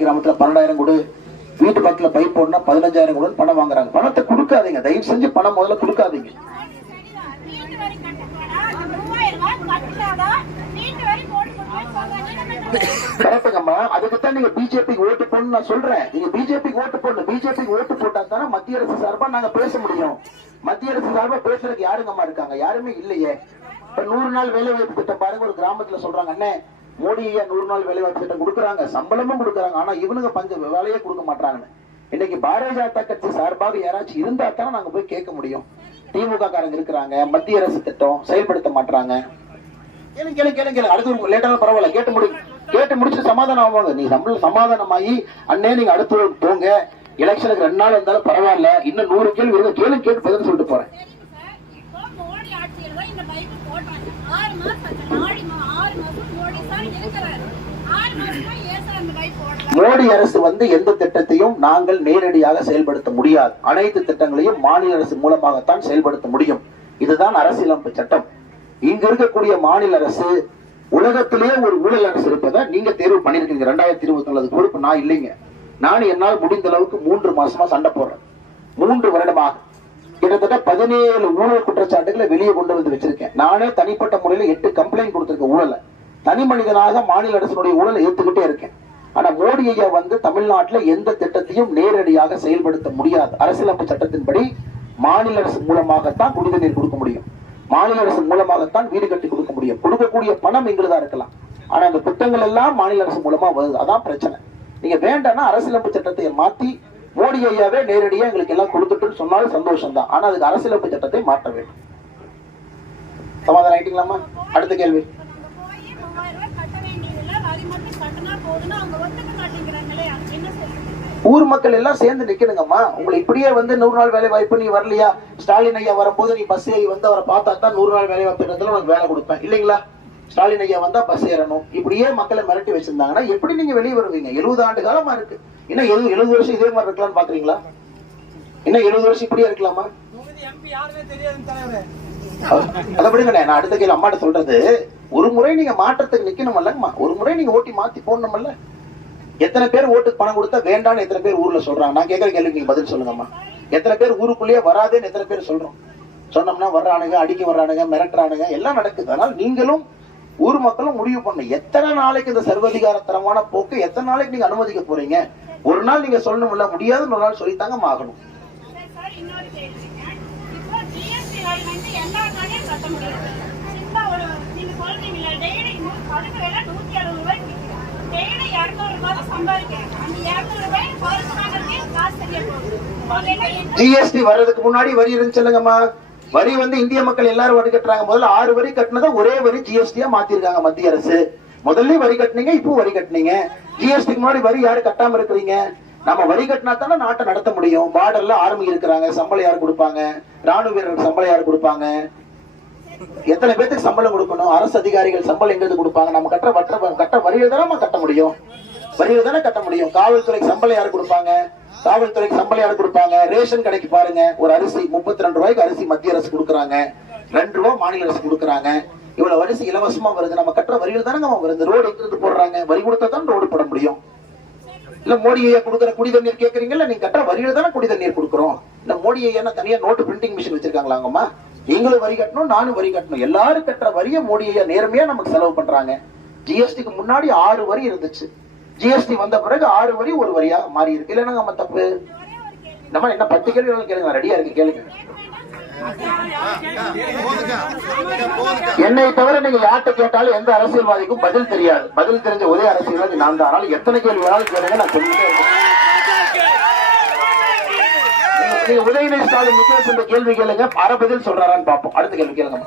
கிராமத்தில் பன்னெண்டாயிரம் கொடு வீட்டு பக்கத்தில் பைப் போடனா பதினஞ்சாயிரம் கூட பணம் வாங்குறாங்க பணத்தை கொடுக்காதீங்க தயவு செஞ்சு பணம் முதல்ல கொடுக்காதீங்க அதுக்குத்தான் நீங்க நான் சொல்றேன் நீங்க ஓட்டு போடணும் மத்திய அரசு சார்பா நாங்க பேச முடியும் மத்திய அரசு சார்பா பேசுறதுக்கு இருக்காங்க யாருமே இல்லையே இப்ப நூறு நாள் வேலை வாய்ப்பு பாருங்க ஒரு கிராமத்துல சொல்றாங்க அண்ணே மோடி அங்க ஒரு நாள் வேலைவாய்ப்பு திட்டம் கொடுக்குறாங்க சம்பளமும் கொடுக்குறாங்க ஆனா இவனுக்கு பஞ்ச வேலையே கொடுக்க மாட்டாங்கன்னு இன்னைக்கு பாரதிய ஜனதா கட்சி சார்பாக யாராச்சும் இருந்தா தானே நாங்க போய் கேட்க முடியும் திமுக காரங்க இருக்கிறாங்க மத்திய அரசு திட்டம் செயல்படுத்த மாட்டாங்க கேளு கேளு கேளு கேளு அடுத்து லேட்டாலும் பரவாயில்ல கேட்டு முடி கேட்டு முடிச்சு சமாதானம் ஆவாங்க நீ சம்பளம் சமாதானமாகி அண்ணே நீங்க அடுத்து போங்க எலெக்ஷனுக்கு ரெண்டு நாள் இருந்தாலும் பரவாயில்ல இன்னும் நூறு கேள்வி கேள்வி கேட்டு பதில் சொல்லிட்டு போறேன் மோடி அரசு வந்து எந்த திட்டத்தையும் நாங்கள் நேரடியாக செயல்படுத்த முடியாது அனைத்து திட்டங்களையும் மாநில அரசு மூலமாகத்தான் செயல்படுத்த முடியும் இதுதான் அரசியலமைப்பு சட்டம் இங்க இருக்கக்கூடிய மாநில அரசு உலகத்திலேயே ஒரு ஊழல் அரசு இருப்பதை நீங்க தேர்வு பண்ணிருக்கீங்க ரெண்டாயிரத்தி இருபத்தி நாலு பொறுப்பு நான் இல்லைங்க நான் என்னால் முடிந்த அளவுக்கு மூன்று மாசமா சண்டை போடுறேன் மூன்று வருடமாக கிட்டத்தட்ட பதினேழு ஊழல் குற்றச்சாட்டுகளை வெளியே கொண்டு வந்து வச்சிருக்கேன் நானே தனிப்பட்ட முறையில் எட்டு கம்ப்ளைண்ட் கொடுத்திருக்கேன் ஊழலை தனி மனிதனாக மாநில அரசுடைய ஊழலை ஏத்துக்கிட்டே இருக்கேன் மோடியை வந்து தமிழ்நாட்டில் எந்த திட்டத்தையும் நேரடியாக செயல்படுத்த முடியாது அரசியலமைப்பு சட்டத்தின்படி மாநில அரசு மூலமாகத்தான் குடிநீர் நீர் கொடுக்க முடியும் மாநில அரசு மூலமாகத்தான் வீடு கட்டி கொடுக்க முடியும் கொடுக்கக்கூடிய பணம் எங்களுதான் இருக்கலாம் ஆனா அந்த திட்டங்கள் எல்லாம் மாநில அரசு மூலமா வருது அதான் பிரச்சனை நீங்க வேண்டாம்னா அரசியலமைப்பு சட்டத்தை மாத்தி மோடி ஐயாவே நேரடியா எங்களுக்கு எல்லாம் கொடுத்துட்டுன்னு சொன்னாலும் சந்தோஷம் தான் ஆனா அதுக்கு அரசியலமைப்பு சட்டத்தை மாற்ற வேண்டும் சமாதானம் ஆயிட்டீங்களாமா அடுத்த கேள்வி ஊர் மக்கள் எல்லாம் சேர்ந்து நிக்கணுங்கம்மா உங்களை இப்படியே வந்து நூறு நாள் வேலை வாய்ப்பு நீ வரலையா ஸ்டாலின் ஐயா வரும்போது நீ பஸ் ஏறி வந்து அவரை பார்த்தா தான் நூறு நாள் வேலை வாய்ப்பு இடத்துல உனக்கு வேலை கொடுப்பேன் இல்லைங்களா ஸ்டாலின் ஐயா வந்தா பஸ் ஏறணும் இப்படியே மக்களை மிரட்டி வச்சிருந்தாங்கன்னா எப்படி நீங்க வெளியே வருவீங்க எழுபது ஆண்டு காலமா இருக்கு இன்னும் எழுபது எழுபது வருஷம் இதே மாதிரி இருக்கலாம்னு பாக்குறீங்களா இன்னும் எழுபது வருஷம் இப்படியே இருக்கலாமா அதபடி நான் அடுத்த கையில் அம்மாட்ட சொல்றது ஒரு முறை நீங்க மாற்றத்துக்கு நிக்கணும் இல்லங்கம்மா ஒரு முறை நீங்க ஓட்டி மாத்தி போடணும்ல எத்தனை பேர் ஓட்டுக்கு பணம் கொடுத்தா வேண்டாம்னு எத்தனை பேர் ஊர்ல சொல்றாங்க நான் கேட்கற கேள்வி நீங்க பதில் சொல்லுங்கம்மா எத்தனை பேர் ஊருக்குள்ளேயே வராதுன்னு எத்தனை பேர் சொல்றோம் சொன்னோம்னா வர்றானுங்க அடிக்க வர்றானுங்க மிரட்டுறானுங்க எல்லாம் நடக்குது அதனால நீங்களும் ஊர் மக்களும் முடிவு பண்ண எத்தனை நாளைக்கு இந்த சர்வதிகாரத்தரமான போக்கு எத்தனை நாளைக்கு நீங்க அனுமதிக்க போறீங்க ஒரு நாள் நீங்க சொல்லணும்ல முடியாதுன்னு ஒரு நாள் சொல்லித்தாங்க ஆகணும் சொல்றீங்களா டெய்லி ஜிஎஸ்டி வர்றதுக்கு முன்னாடி வரி இருந்துச்சுல்லங்கம்மா வரி வந்து இந்திய மக்கள் எல்லாரும் வரி கட்டுறாங்க முதல்ல ஆறு வரி கட்டினதை ஒரே வரி ஜிஎஸ்டியா மாத்திருக்காங்க மத்திய அரசு முதல்ல வரி கட்டினீங்க இப்போ வரி கட்டினீங்க ஜிஎஸ்டிக்கு முன்னாடி வரி யாரு கட்டாம இருக்கிறீங்க நம்ம வரி கட்டினா தானே நாட்டை நடத்த முடியும் பார்டர்ல ஆர்மி இருக்கிறாங்க சம்பளம் யார் கொடுப்பாங்க ராணுவ வீரர்கள் சம்பளம் யார் கொடுப்பாங்க எத்தனை பேருக்கு சம்பளம் கொடுக்கணும் அரசு அதிகாரிகள் சம்பளம் எங்கிருந்து கொடுப்பாங்க நம்ம கட்டுற வட்ட கட்ட வரியை தானே கட்ட முடியும் வரியில தானே கட்ட முடியும் காவல்துறை சம்பளம் யாரு கொடுப்பாங்க காவல்துறை சம்பளம் யாரு கொடுப்பாங்க ரேஷன் கடைக்கு பாருங்க ஒரு அரிசி முப்பத்தி ரெண்டு ரூபாய்க்கு அரிசி மத்திய அரசு கொடுக்குறாங்க ரெண்டு ரூபா மாநில அரசு கொடுக்குறாங்க இவ்வளவு அரிசி இலவசமா வருது நம்ம கட்டுற வரியில தானே நம்ம வருது ரோடு எங்கிருந்து போடுறாங்க வரி கொடுத்தா தான் ரோடு போட முடியும் இல்ல மோடி ஐயா கொடுக்குற குடி தண்ணீர் கேக்குறீங்கல்ல நீங்க கட்டுற வரியில தானே குடி தண்ணீர் கொடுக்குறோம் இந்த மோடி ஐயா தனியா நோட்டு பிரிண்டிங் மிஷின் வச்சிருக்காங்களாங்கம்மா எங்களும் வரி கட்டணும் நானும் வரி கட்டணும் எல்லாரும் கட்டுற வரிய மோடி ஐயா நேர்மையா நமக்கு செலவு பண்றாங்க ஜிஎஸ்டிக்கு முன்னாடி ஆறு வரி இருந்துச்சு ஜிஎஸ்டி வந்த பிறகு ஆறு வரி ஒரு வரியாக மாறி இருக்கு இல்லைன்னா நம்ம தப்பு நம்ம என்ன பத்து கேள்வி கேளுங்க ரெடியா இருக்கு கேளுங்க என்னை தவிர நீங்க யார்கிட்ட கேட்டாலும் எந்த அரசியல்வாதிக்கும் பதில் தெரியாது பதில் தெரிஞ்ச ஒரே அரசியல்வாதி நான் தான் ஆனால் எத்தனை கேள்வி வேணாலும் கேளுங்க நான் சொல்லிட்டே இருக்கேன் உதயநிதி ஸ்டாலின் முக்கிய சொந்த கேள்வி கேளுங்க அரை பதில் சொல்றாரான்னு பார்ப்போம் அடுத்த கேள்வி கேளுங்க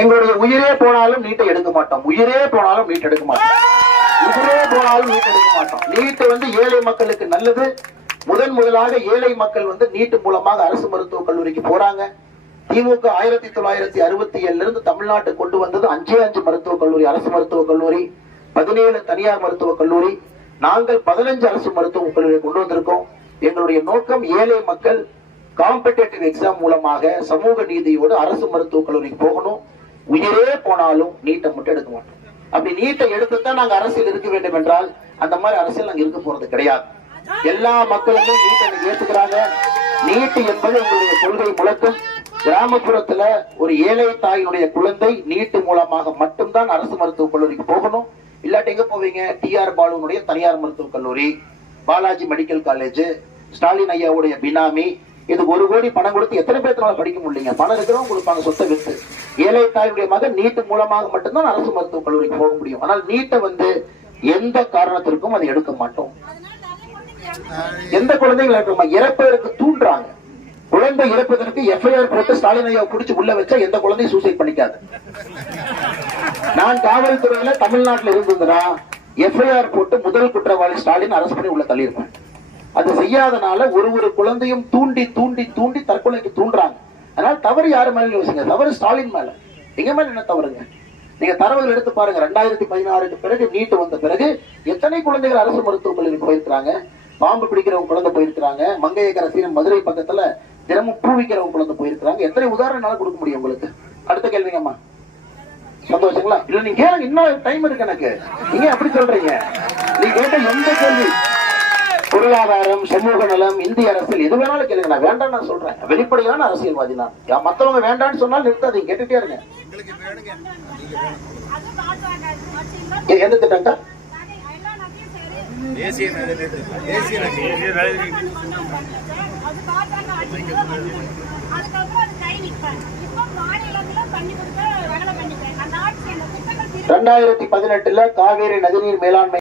எங்களுடைய உயிரே போனாலும் நீட்டை எடுக்க மாட்டோம் உயிரே போனாலும் நீட் எடுக்க மாட்டோம் உயிரே போனாலும் நீட் எடுக்க மாட்டோம் நீட்டை வந்து ஏழை மக்களுக்கு நல்லது முதன் முதலாக ஏழை மக்கள் வந்து நீட்டு மூலமாக அரசு மருத்துவக் கல்லூரிக்கு போறாங்க திமுக ஆயிரத்தி தொள்ளாயிரத்தி அறுபத்தி ஏழுல இருந்து தமிழ்நாட்டு கொண்டு வந்தது அஞ்சே அஞ்சு மருத்துவக் கல்லூரி அரசு மருத்துவக் கல்லூரி பதினேழு தனியார் மருத்துவக் கல்லூரி நாங்கள் பதினஞ்சு அரசு மருத்துவக் கல்லூரியை கொண்டு வந்திருக்கோம் எங்களுடைய நோக்கம் ஏழை மக்கள் காம்படேட்டிவ் எக்ஸாம் மூலமாக சமூக நீதியோடு அரசு மருத்துவக் கல்லூரிக்கு போகணும் உயிரே போனாலும் நீட்டை மட்டும் எடுக்க மாட்டோம் அப்படி நீட்டை எடுத்துதான் நாங்க அரசியல் இருக்க வேண்டும் என்றால் அந்த மாதிரி அரசியல் நாங்க இருக்க போறது கிடையாது எல்லா மக்களுமே நீட்டை ஏத்துக்கிறாங்க நீட்டு என்பது உங்களுடைய கொள்கை முழக்கம் கிராமப்புறத்துல ஒரு ஏழை தாயினுடைய குழந்தை நீட்டு மூலமாக மட்டும்தான் அரசு மருத்துவக் கல்லூரிக்கு போகணும் இல்லாட்டி எங்க போவீங்க டி ஆர் பாலுனுடைய தனியார் மருத்துவக் கல்லூரி பாலாஜி மெடிக்கல் காலேஜ் ஸ்டாலின் ஐயாவுடைய பினாமி இது ஒரு கோடி பணம் கொடுத்து எத்தனை பேர்த்தனால படிக்க முடியலங்க பணம் இருக்கிறவங்க கொடுப்பாங்க சொத்தை வித்து ஏழை தாயுடைய மகன் நீட்டு மூலமாக மட்டும்தான் அரசு மருத்துவக் கல்லூரிக்கு போக முடியும் ஆனால் நீட்டை வந்து எந்த காரணத்திற்கும் அதை எடுக்க மாட்டோம் எந்த குழந்தைகள் எடுக்கணுமா இறப்பதற்கு தூண்டுறாங்க குழந்தை இறப்பதற்கு எஃப்ஐஆர் போட்டு ஸ்டாலின் ஐயா குடிச்சு உள்ள வச்சா எந்த குழந்தையும் சூசைட் பண்ணிக்காது நான் காவல்துறையில தமிழ்நாட்டில் இருந்திருந்தா எஃப்ஐஆர் போட்டு முதல் குற்றவாளி ஸ்டாலின் அரசு பண்ணி உள்ள தள்ளியிருப்பேன் அது செய்யாதனால ஒரு ஒரு குழந்தையும் தூண்டி தூண்டி தூண்டி தற்கொலைக்கு தூண்டுறாங்க அதனால தவறு யாரு மேலே யோசிங்க தவறு ஸ்டாலின் மேல எங்க மேல என்ன தவறுங்க நீங்க தரவுகள் எடுத்து பாருங்க ரெண்டாயிரத்தி பதினாறுக்கு பிறகு நீட்டு வந்த பிறகு எத்தனை குழந்தைகள் அரசு மருத்துவமனையில் போயிருக்கிறாங்க பாம்பு பிடிக்கிறவங்க குழந்தை போயிருக்கிறாங்க மங்கையக்கரசின் மதுரை பக்கத்துல தினமும் பூவிக்கிறவங்க குழந்தை போயிருக்கிறாங்க எத்தனை உதாரணம் கொடுக்க முடியும் உங்களுக்கு அடுத்த கேள்விங்கம்மா சந்தோஷங்களா இல்ல நீங்க இன்னும் டைம் இருக்கு எனக்கு நீங்க எப்படி சொல்றீங்க நீங்க கேட்ட எந்த கேள்வி பொருளாதாரம் சமூக நலம் இந்திய அரசியல் எது வேணாலும் கேளுங்க நான் வேண்டாம் நான் சொல்றேன் வெளிப்படையான அரசியல்வாதி நான் மத்தவங்க வேண்டாம்னு சொன்னால் அதை கேட்டுட்டே இருங்க எந்த திட்டம்க்கா ரெண்டாயிரத்தி பதினெட்டுல காவேரி நதிநீர் மேலாண்மை